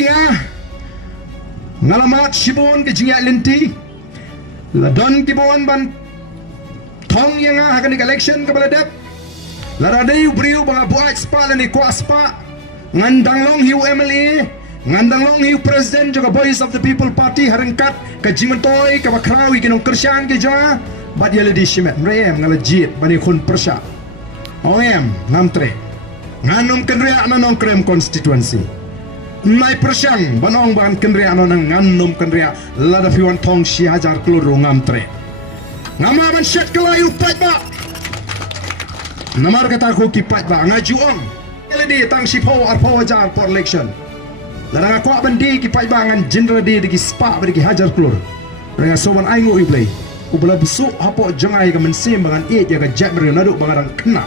nga ngalamat sibon ke jinga linti ladon kibon ban thong yang nga hakan election ke baladep laradai briu banga buat spa ni ko aspa ngandang long hiu MLA ngandang long hiu president juga Voice of the People Party harengkat ke jimentoi ke bakrawi ke nong kersian ke ja bat yale di shimet rem ngalajit bani khun persya OM ngamtre nganum kenria nanong krem constituency Nai persiang banong ban kenria anong nganum kenria lada fiwan tong si hajar keluru ngamtre ngama ban syet kelayu pat ba namar kata aku kipat ba ngajuang LD tang si pow arpo hajar for election lada ngakwa bandi kipat ba ngan jenera di spa bagi hajar kelur dengan soban aingu iplay ubala busuk hapo jangai ka mensim bangan it ya ka jat bernaduk bangarang kena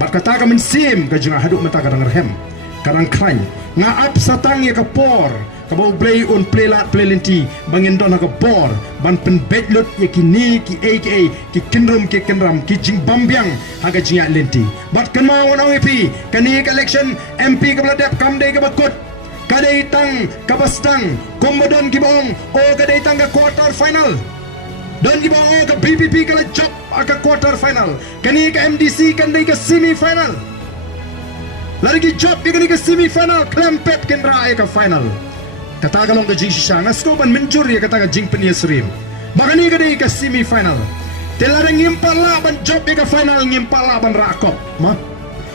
bat kata ka mensim ka jangai haduk mata kadang rehem kadang kran ngaap satang ya kapor kabau play on playlat playlenti bangin don ka bor ban pen bedlut ya kini ki aka ki kinrum ki jing bambyang haga jinga lenti bat kenau on OEP kani election MP ka bladep kamde ka bakut kadai tang kabastang komodon gibong o kadai tang ka quarter final don gibong o ka BPP ka job ka quarter final kani ka MDC kandai ka semi final lagi job dia ke semi final klempet kendra ke final kata kalong ke jing sisa ngasko ban mencur ya kata ke jing peniasrim bagani ke semi final telarang ngimpala ban job ke final ngimpala ban rakop ma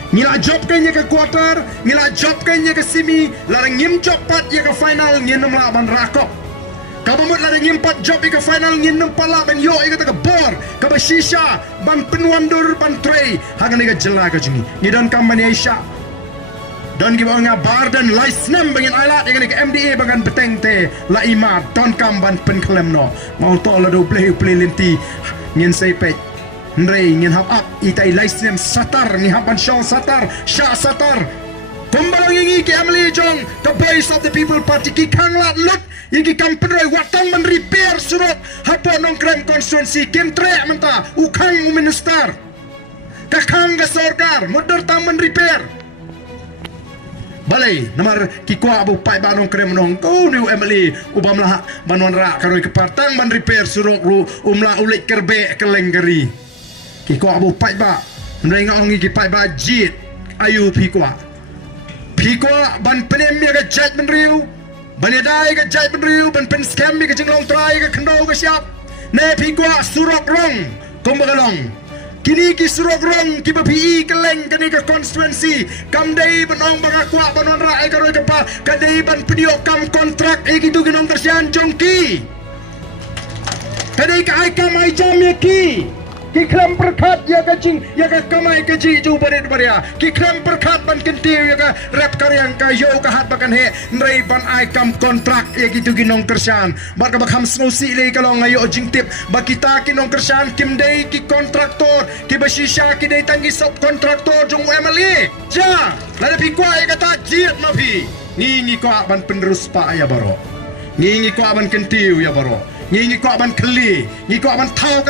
ngila job kayaknya ke quarter ngila job kayaknya ke semi larang ngim job pat ya ke final nginum la ban rakop kabamut larang ngimpat job ke final nginum pala ban yo kata ke bor ke sisa ban penwandur ban tray hagani ke jela ke jingi ngidon kampanye Aisyah dan kita ngah bar dan license bangin alat yang ke MDA bangan beteng te la ima don kamban penklem no mau to la do play lenti ngin sepet ndrei ngin hap up itai license satar ni hapan show satar sha satar kumbalang ingi ke amli jong the Voice of the People Party ki kanglat lut yiki kampenroi watang men repair surut hapo nong krem constituency kim tre menta ukang minister kakang ga sorgar modar tang men repair balai namar kikwa abu pai banong krem nong ko new MLA ubamlah banon ra karoi kepartang ban repair suruk ru umla ulik kerbe kelenggeri kikwa abu pai ba ndai ngongi ki pai ba jit ayu pikwa ban penem ya ga jat ben riu ban yadai ga jat ben riu ban pen scam mi ga jinglong trai ga kendo ga siap ne pikwa suruk rong kombagalong kini ki surok rong ki bapi keleng kini ke constituency kamdai benong bangakwa banon ra ka roi kapa kadai ban pedio kam kontrak gitu ginong tersian jongki kadai ka ai kam ai jam ya ki klam perkat ya ka jing ya ka kamai ka ji ju bare bare ki klam perkat ban kentiu ya ka rap karyang ka yo ka hat bakan he ndrai ban ai kam kontrak ya gitu ginong tersian bat ka bakham snosi le ka long ayo jing tip bakita kinong tersian kim dei ki kontraktor ki basisha ki dei tangi sub kontraktor jong MLA ja la pi kwa ya kata jit ma pi ngi ko ban penerus pa ya baro ngi ko ban kentiu ya baro ngi ko ban keli ngi ko ban tau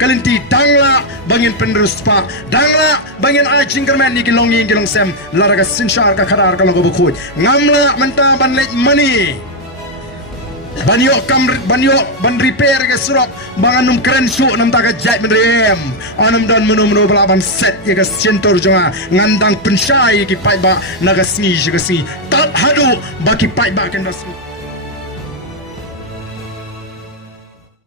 kalenti dangla bangin penerus pa dangla bangin ajing kermen ni kilong sem laraga sinshar ka kharar ka logo bukhut ngamla manta ban let money banyo ban repair ke surok banganum keren su nam ta ka jat mendrem anam dan menu balaban set ye ka sentor jonga ngandang pensyai ki pai ba naga sni tat hadu baki pai ba kan